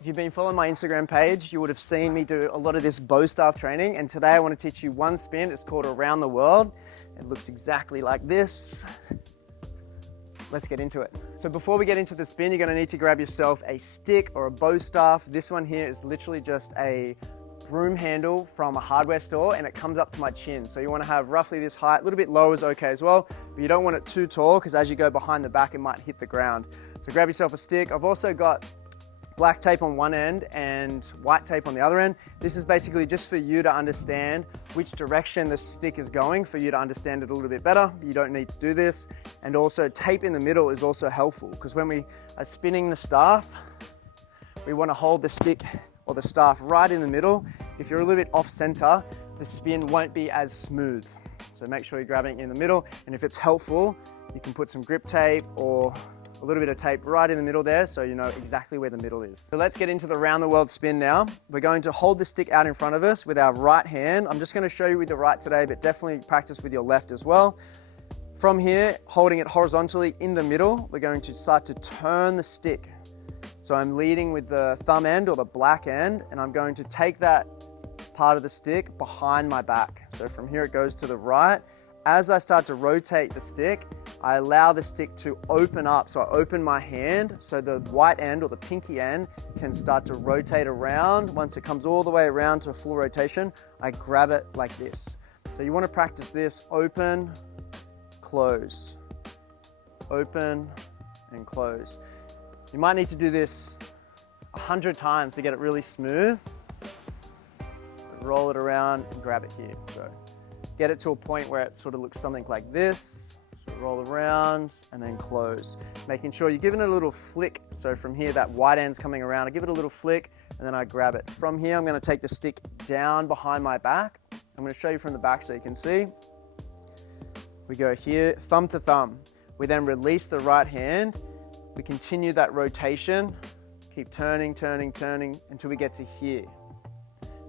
If you've been following my Instagram page, you would have seen me do a lot of this bow staff training, and today I want to teach you one spin. It's called Around the World. It looks exactly like this. Let's get into it. So before we get into the spin, you're going to need to grab yourself a stick or a bow staff. This one here is literally just a broom handle from a hardware store, and it comes up to my chin. So you want to have roughly this height. A little bit low is okay as well, but you don't want it too tall because as you go behind the back, it might hit the ground. So grab yourself a stick. I've also got black tape on one end and white tape on the other end. This is basically just for you to understand which direction the stick is going, for you to understand it a little bit better. You don't need to do this. And also tape in the middle is also helpful because when we are spinning the staff, we want to hold the stick or the staff right in the middle. If you're a little bit off center, the spin won't be as smooth. So make sure you're grabbing it in the middle. And if it's helpful, you can put some grip tape or a little bit of tape right in the middle there so you know exactly where the middle is. So let's get into the round the world spin now. We're going to hold the stick out in front of us with our right hand. I'm just going to show you with the right today, but definitely practice with your left as well. From here, holding it horizontally in the middle, we're going to start to turn the stick. So I'm leading with the thumb end or the black end, and I'm going to take that part of the stick behind my back. So from here it goes to the right. As I start to rotate the stick, I allow the stick to open up. So I open my hand so the white end or the pinky end can start to rotate around. Once it comes all the way around to a full rotation, I grab it like this. So you want to practice this: open, close, open and close. You might need to do this 100 times to get it really smooth. So roll it around and grab it here. So get it to a point where it sort of looks something like this. So roll around and then close. Making sure you're giving it a little flick. So from here, that white end's coming around. I give it a little flick and then I grab it. From here, I'm going to take the stick down behind my back. I'm going to show you from the back so you can see. We go here, thumb to thumb. We then release the right hand. We continue that rotation. Keep turning, turning, turning until we get to here.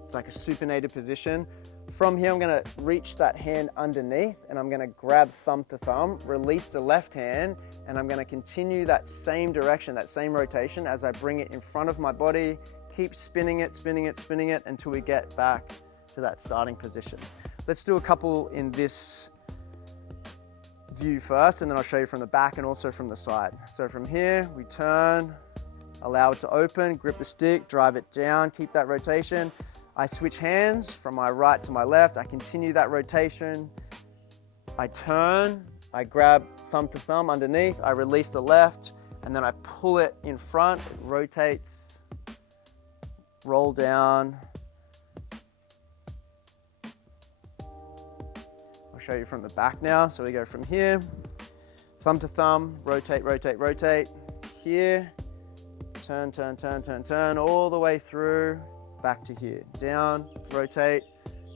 It's like a supinated position. From here, I'm going to reach that hand underneath and I'm going to grab thumb to thumb, release the left hand, and I'm going to continue that same direction, that same rotation as I bring it in front of my body. Keep spinning it, spinning it, spinning it until we get back to that starting position. Let's do a couple in this view first, and then I'll show you from the back and also from the side. So from here, we turn, allow it to open, grip the stick, drive it down, keep that rotation. I switch hands from my right to my left. I continue that rotation. I turn, I grab thumb to thumb underneath, I release the left, and then I pull it in front, it rotates, roll down. I'll show you from the back now. So we go from here, thumb to thumb, rotate, rotate, rotate. Here, turn, turn, turn, turn, turn, all the way through. Back to here, down, rotate,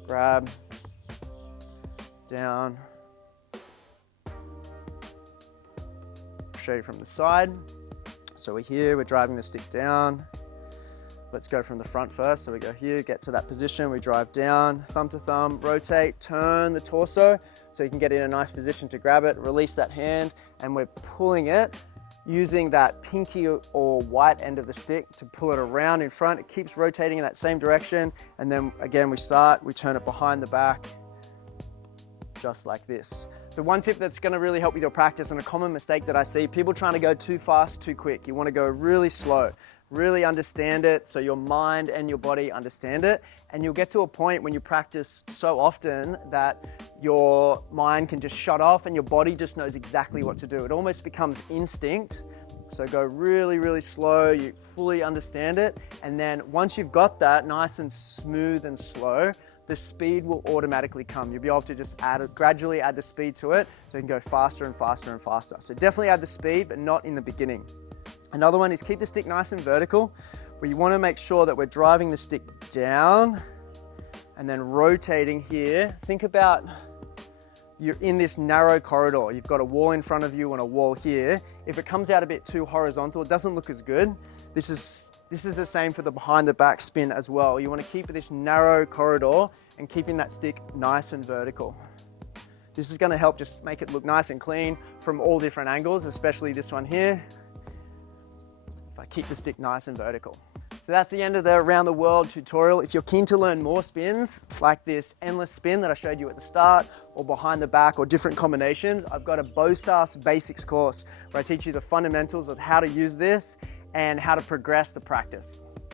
grab, down. Show you from the side. So we're here, we're driving the stick down. Let's go from the front first. So we go here, get to that position, we drive down, thumb to thumb, rotate, turn the torso so you can get in a nice position to grab it, release that hand, and we're pulling it using that pinky or white end of the stick to pull it around in front. It keeps rotating in that same direction. And then again, we turn it behind the back, just like this. So one tip that's gonna really help with your practice, and a common mistake that I see, people trying to go too fast, too quick. You wanna go really slow, really understand it so your mind and your body understand it. And you'll get to a point when you practice so often that your mind can just shut off and your body just knows exactly what to do. It almost becomes instinct. So go really, really slow, you fully understand it. And then once you've got that nice and smooth and slow, the speed will automatically come. You'll be able to just gradually add the speed to it so you can go faster and faster and faster. So definitely add the speed, but not in the beginning. Another one is keep the stick nice and vertical. We want to make sure that we're driving the stick down and then rotating here. Think about you're in this narrow corridor. You've got a wall in front of you and a wall here. If it comes out a bit too horizontal, it doesn't look as good. This is the same for the behind the back spin as well. You want to keep this narrow corridor and keeping that stick nice and vertical. This is going to help just make it look nice and clean from all different angles, especially this one here. If I keep the stick nice and vertical. So that's the end of the around the world tutorial. If you're keen to learn more spins, like this endless spin that I showed you at the start, or behind the back, or different combinations, I've got a bow staffs basics course where I teach you the fundamentals of how to use this and how to progress the practice.